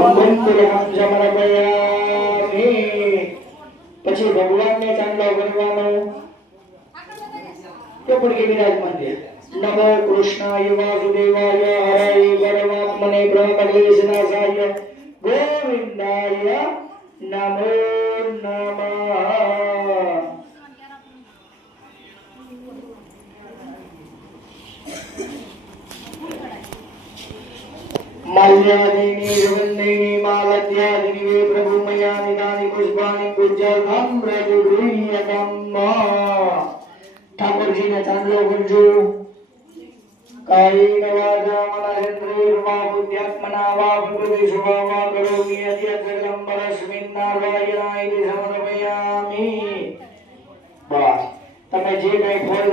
કુમકુમ સમર્પયામિ પછી ભગવાનને ચાંદલો કરવાનો તો પડકે વિરાજમાન છે નમો કૃષ્ણાય વાસુદેવાય હરાય પરમાત્મને બ્રહ્મલેશનાશાય ગોવિંદાય નમો નમઃ माल्यादीनि सुगन्धीनि मालत्यादीनि वे प्रभु मया निदानि पुष्पाणि पूज्यर्थं प्रतिगृह्यतम् ઠાકોરજીને ચાંદલો કરજો કાયેન વાચા મનસેન્દ્રિયર્વા બુદ્ધ્યાત્મના વા ભગવતે શુભા વા કરોમિ અદ્યસકલં પરસ્મિન નારાયણાય ઇતિ સમર્પયામિ બસ તમે જે કઈ ફળ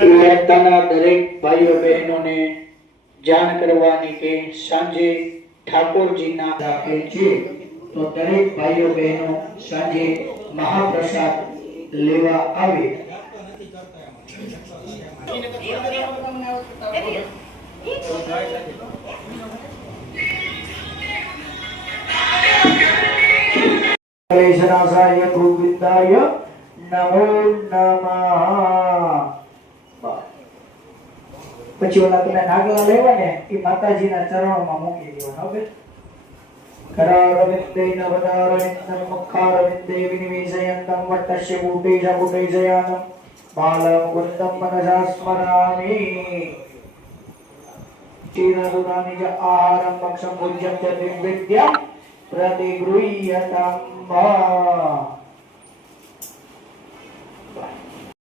લગ્નના દરેક ભાઈઓ બહેનોને જાણ કરવાની કે સાંજે ઠાકોરજીના રાખે છે તો દરેક ભાઈઓ બહેનો સાંજે મહાપ્રસાદ લેવા આવે ક્લેશનાશાય ગોવિંદાય નમો નમઃ પછી ઓલા તમે નાગલા લેવા ને એ માતાજીના ચરણોમાં મૂકી દેવાના હવે करारविन्देन वदारविन्दं मुखारविन्दे विनिवेशयन्तं वट्टस्य कूटैष कुटैषयानं बालमुकुन्दं मनसा स्मरामि क्षीरदुरानि च आहारं भक्षं भुज्यं च दिग्विद्यं प्रतिगृह्यतां वा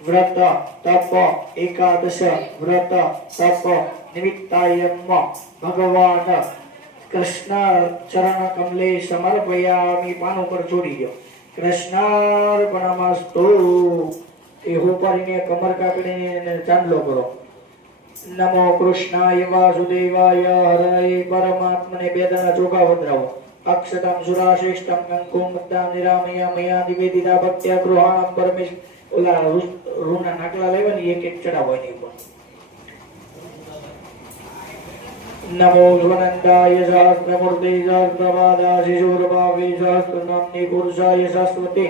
વ્રત તપ એકાદશ વ્રત તપ નિમિત્તાયમ ભગવાન કૃષ્ણ ચરણ કમલે સમર્પયામી પાન ઉપર જોડી ગયો કૃષ્ણાર્પણમસ્તુ એ હોપારીને કમર કાપીને ચાંદલો કરો નમો કૃષ્ણાય વાસુદેવાય હરય પરમાત્મને બેદના ચોખા વધરાવો અક્ષતમ સુરાશ્રેષ્ઠમ કંકુમ નિરામયા મયા નિવેદિતા ભક્ત્યા ગૃહાણમ પરમેશ રૂના નાકલા લેવા ને એક એક ચડાવો એની ઉપર નમો સ્વનંદાય સહસ્રમૂર્તિ સહસ્રપાદાશિ શૂરભાવે સહસ્રનામ્ની પુરુષાય શાશ્વતે